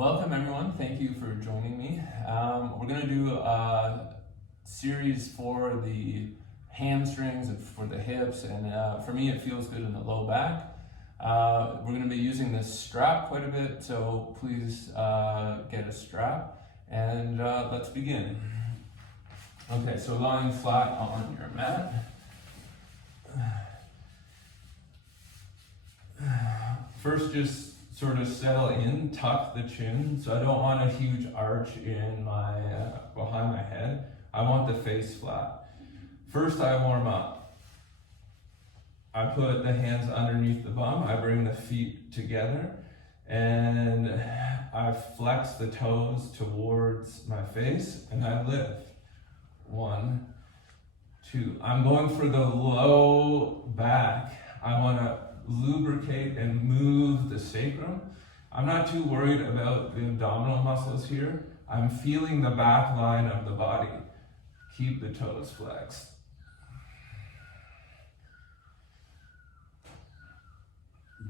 Welcome everyone, thank you for joining me. We're going to do a series for the hamstrings and for the hips, and for me it feels good in the low back. We're going to be using this strap quite a bit, so please get a strap and let's begin. Okay, so lying flat on your mat. First, just sort of settle in, tuck the chin. So I don't want a huge arch in my behind my head. I want the face flat. First, I warm up. I put the hands underneath the bum. I bring the feet together, and I flex the toes towards my face, and I lift. 1, 2. I'm going for the low back. I want to lubricate and move the sacrum. I'm not too worried about the abdominal muscles here. I'm feeling the back line of the body. Keep the toes flexed.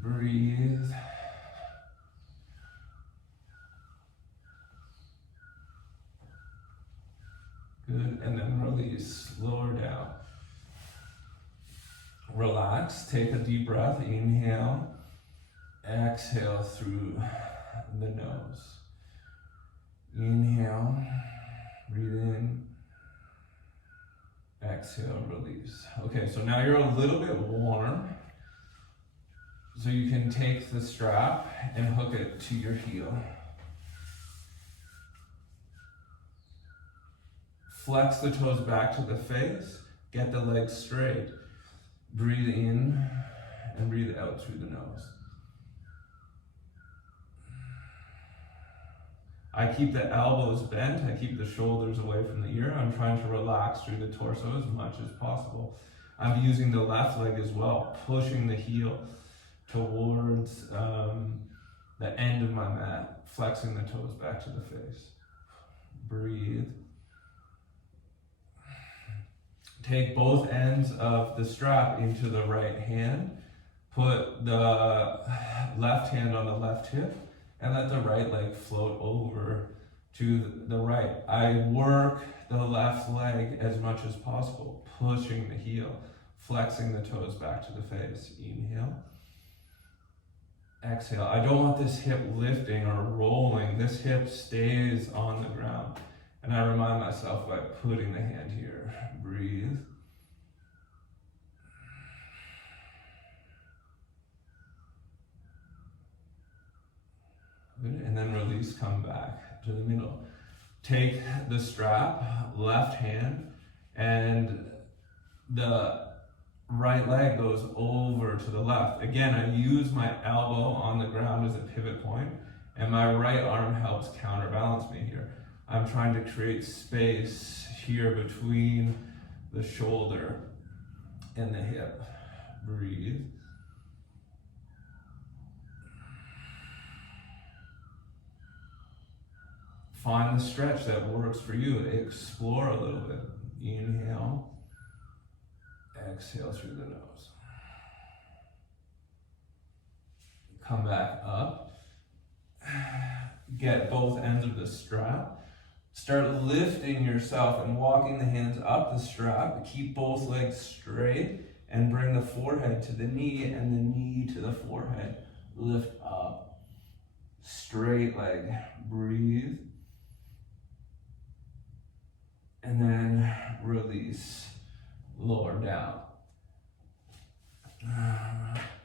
Breathe. Good, and then release, lower down. Relax, take a deep breath, inhale, exhale through the nose. Inhale, breathe in, exhale, release. Okay, so now you're a little bit warm, so you can take the strap and hook it to your heel. Flex the toes back to the face, get the legs straight. Breathe in and breathe out through the nose. I keep the elbows bent, I keep the shoulders away from the ear. I'm trying to relax through the torso as much as possible. I'm using the left leg as well, pushing the heel towards the end of my mat, flexing the toes back to the face. Breathe. Take both ends of the strap into the right hand. Put the left hand on the left hip and let the right leg float over to the right. I work the left leg as much as possible, pushing the heel, flexing the toes back to the face. Inhale. Exhale. I don't want this hip lifting or rolling. This hip stays on the ground. And I remind myself by putting the hand here. Breathe. Good. And then release, come back to the middle. Take the strap, left hand, and the right leg goes over to the left. Again, I use my elbow on the ground as a pivot point, and my right arm helps counterbalance me here. I'm trying to create space here between the shoulder and the hip. Breathe. Find the stretch that works for you. Explore a little bit. Inhale. Exhale through the nose. Come back up. Get both ends of the strap. Start lifting yourself and walking the hands up the strap. Keep both legs straight and bring the forehead to the knee and the knee to the forehead. Lift up. Straight leg. Breathe. And then release. Lower down.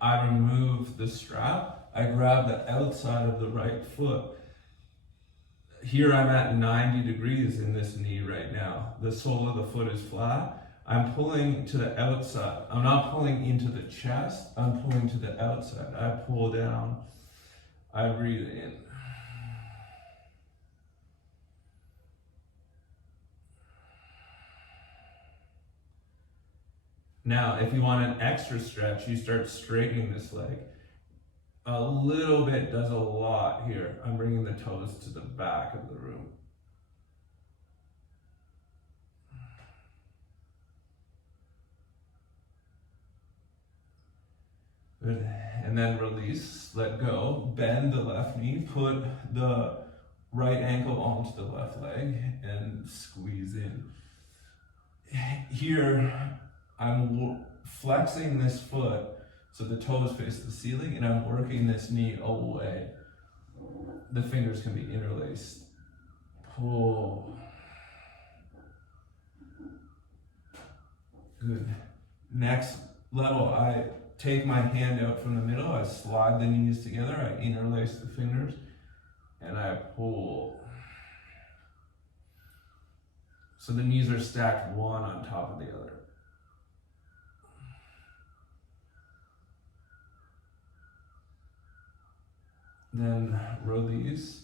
I remove the strap. I grab the outside of the right foot. Here I'm at 90 degrees in this knee right now. The sole of the foot is flat. I'm pulling to the outside. I'm not pulling into the chest. I'm pulling to the outside. I pull down. I breathe in. Now, if you want an extra stretch, you start straightening this leg. A little bit does a lot here. I'm bringing the toes to the back of the room. Good. And and then release, let go, bend the left knee, put the right ankle onto the left leg, and squeeze in. Here, I'm flexing this foot so the toes face the ceiling, and I'm working this knee away. The fingers can be interlaced. Pull. Good. Next level, I take my hand out from the middle, I slide the knees together, I interlace the fingers, and I pull. So the knees are stacked one on top of the other. Then release.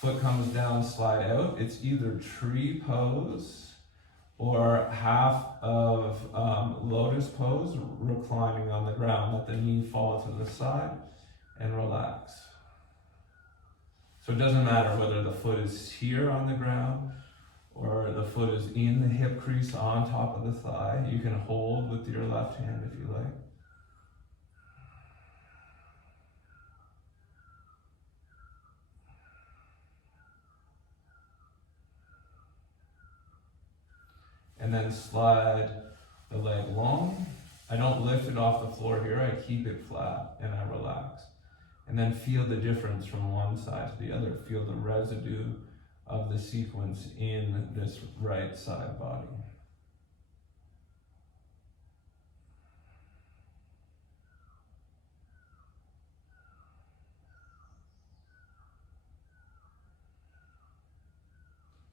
Foot comes down, slide out. It's either tree pose or half of lotus pose, reclining on the ground. Let the knee fall to the side and relax. So it doesn't matter whether the foot is here on the ground or the foot is in the hip crease on top of the thigh. You can hold with your left hand if you like. And then slide the leg long. I don't lift it off the floor here, I keep it flat and I relax. And then feel the difference from one side to the other. Feel the residue of the sequence in this right side body.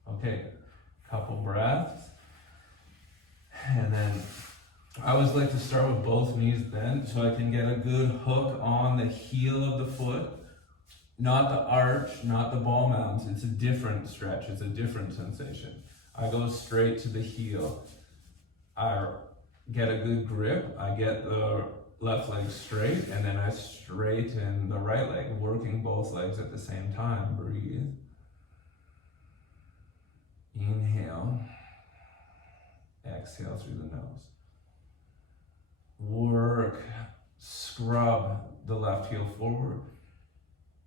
Okay, couple breaths. And then I always like to start with both knees bent so I can get a good hook on the heel of the foot. Not the arch, not the ball mounds. It's a different stretch. It's a different sensation. I go straight to the heel. I get a good grip. I get the left leg straight, and then I straighten the right leg, working both legs at the same time. Breathe. Inhale. Exhale through the nose. Work, scrub the left heel forward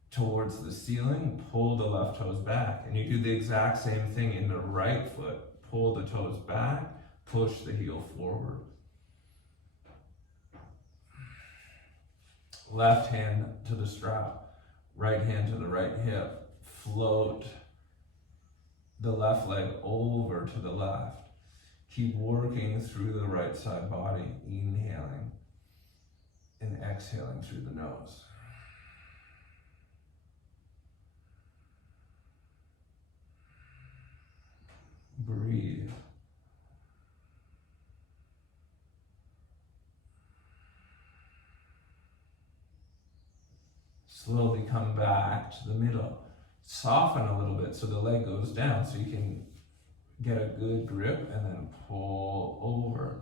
towards the ceiling, pull the left toes back. And you do the exact same thing in the right foot. Pull the toes back, push the heel forward. Left hand to the strap, right hand to the right hip. Float the left leg over to the left. Keep working through the right side body, inhaling and exhaling through the nose. Breathe. Slowly come back to the middle. Soften a little bit so the leg goes down so you can get a good grip and then pull over.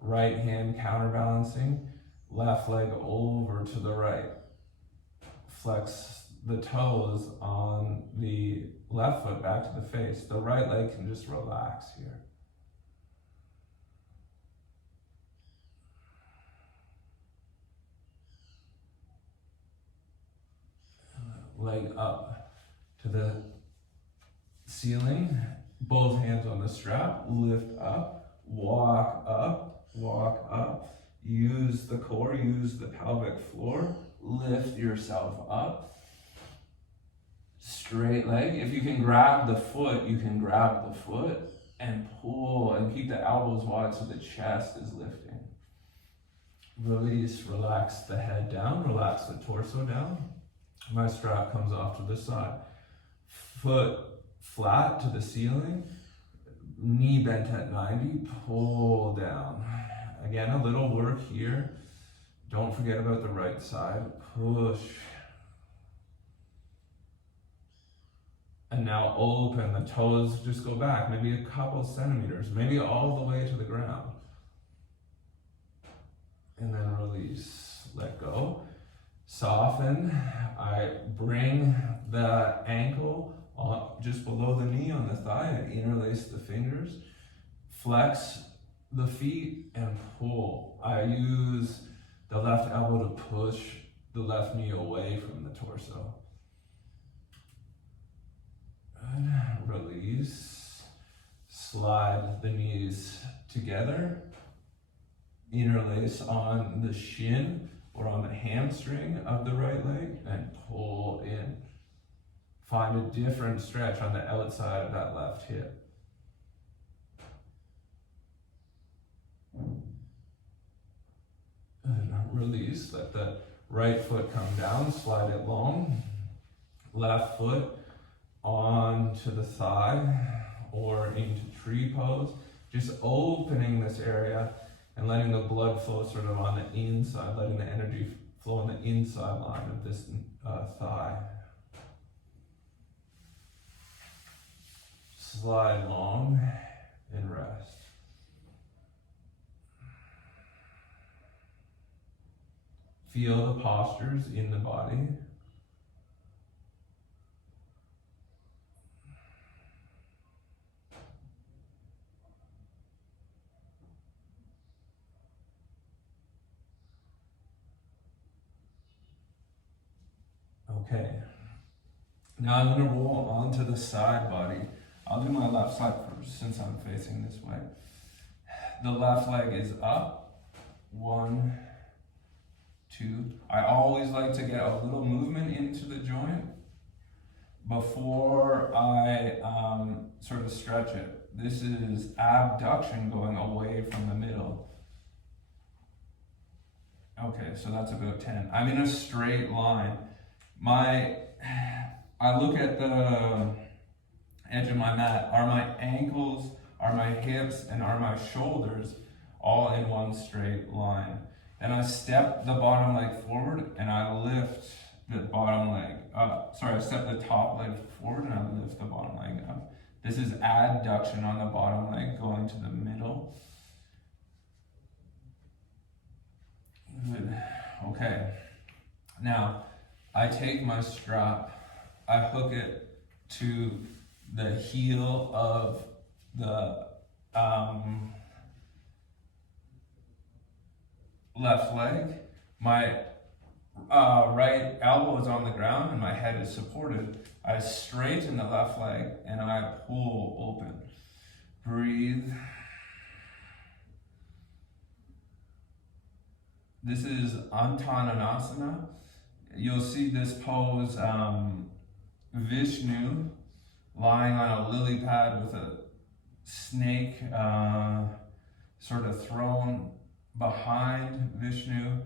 Right hand counterbalancing, left leg over to the right. Flex the toes on the left foot back to the face. The right leg can just relax here. Leg up to the ceiling. Both hands on the strap, lift up, walk up, walk up. Use the core, use the pelvic floor. Lift yourself up. Straight leg. If you can grab the foot, you can grab the foot and pull and keep the elbows wide so the chest is lifting. Release, relax the head down, relax the torso down. My strap comes off to the side. Foot flat to the ceiling, knee bent at 90, pull down. Again, a little work here. Don't forget about the right side, push. And now open, the toes just go back, maybe a couple centimeters, maybe all the way to the ground. And then release, let go. Soften, I bring the ankle just below the knee on the thigh and interlace the fingers. Flex the feet and pull. I use the left elbow to push the left knee away from the torso. Good. Release. Slide the knees together. Interlace on the shin or on the hamstring of the right leg and pull in. Find a different stretch on the outside of that left hip. And release, let the right foot come down, slide it long. Left foot onto the thigh or into tree pose. Just opening this area and letting the blood flow sort of on the inside, letting the energy flow on the inside line of this thigh. Slide long and rest. Feel the postures in the body. Okay, now I'm going to roll onto the side body. I'll do my left side first since I'm facing this way. The left leg is up. 1, 2. I always like to get a little movement into the joint before I sort of stretch it. This is abduction going away from the middle. Okay, so that's about 10. I'm in a straight line. I look at the edge of my mat. Are my ankles, are my hips, and are my shoulders all in one straight line? Then I step the bottom leg forward and I lift the bottom leg up. Sorry, I step the top leg forward and I lift the bottom leg up. This is adduction on the bottom leg going to the middle. Good. Okay. Now, I take my strap, I hook it to the heel of the left leg. My right elbow is on the ground and my head is supported. I straighten the left leg and I pull open. Breathe. This is Uttanasana. You'll see this pose, Vishnu lying on a lily pad with a snake sort of thrown behind Vishnu.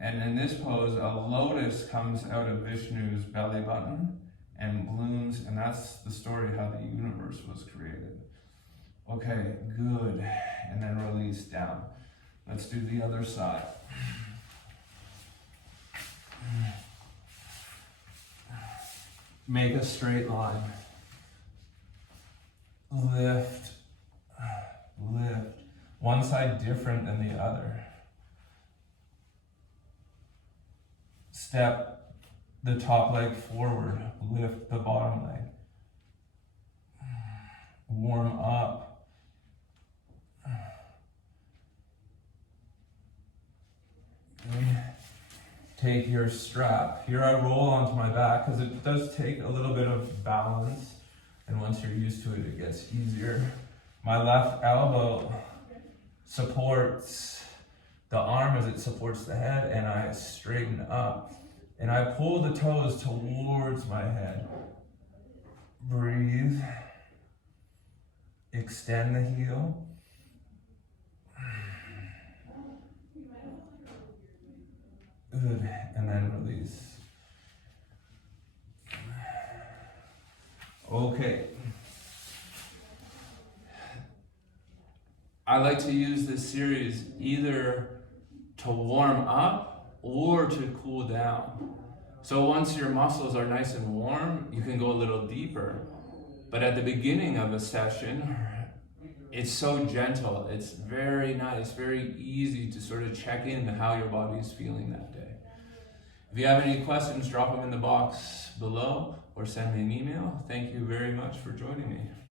And in this pose, a lotus comes out of Vishnu's belly button and blooms, and that's the story how the universe was created. Okay, good. And then release down. Let's do the other side. Make a straight line. Lift, lift. One side different than the other. Step the top leg forward, lift the bottom leg. Warm up. Good. Take your strap. Here I roll onto my back because it does take a little bit of balance, and once you're used to it, it gets easier. My left elbow supports the arm as it supports the head, and I straighten up. And I pull the toes towards my head. Breathe. Extend the heel. Good, and then release. Okay. I like to use this series either to warm up or to cool down. So once your muscles are nice and warm, you can go a little deeper. But at the beginning of a session, it's so gentle. It's very nice, very easy to sort of check in how your body is feeling that day. If you have any questions, drop them in the box below or send me an email. Thank you very much for joining me.